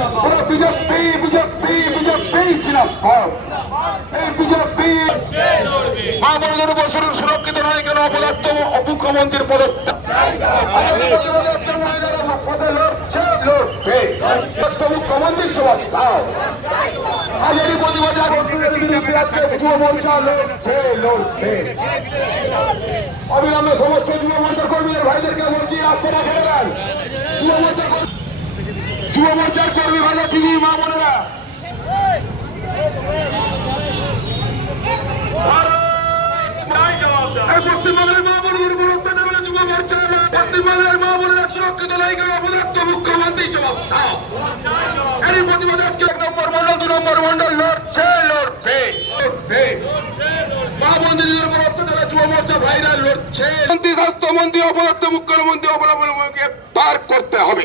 BJP BJP BJP জিন্দাবাদ। এই BJP মা বোনদের বছর সুরক্ষিত নয় কেন অপদার্থ মুখ্যমন্ত্রীর পদত্যাগ। মুখ্যমন্ত্রীর জবাব দাও। আজেরই প্রতিবাদে যুব মোর্চা লড়ছে লড়ছে। অবিলম্বে সমস্ত যুব মোর্চার কর্মীদের ভাইদেরকে বলছি রাস্তাটা ঘেরে দেন। যুব মোর্চার কর্মী ভাইরা তিনি মা বোনেরা পশ্চিমবঙ্গের মা বোনের গুরুত্ব দেবে যুব মোর্চা। পশ্চিমবঙ্গের মা বোনেরা সুরক্ষিত নাই কেন অপদার্থ মুখ্যমন্ত্রী জবাব দাও। এরই প্রতিবাদে আজকে 1 নম্বর মন্ডল 2 নম্বর মন্ডল লড়ছে লড়বে। মা বোনদের গুরুত্ব দেবে যুব মোর্চা ভাইরা লড়ছে। মন্ত্রী স্বাস্থ্যমন্ত্রী অপদার্থ মুখ্যমন্ত্রী অবলম্বনকে তার করতে হবে।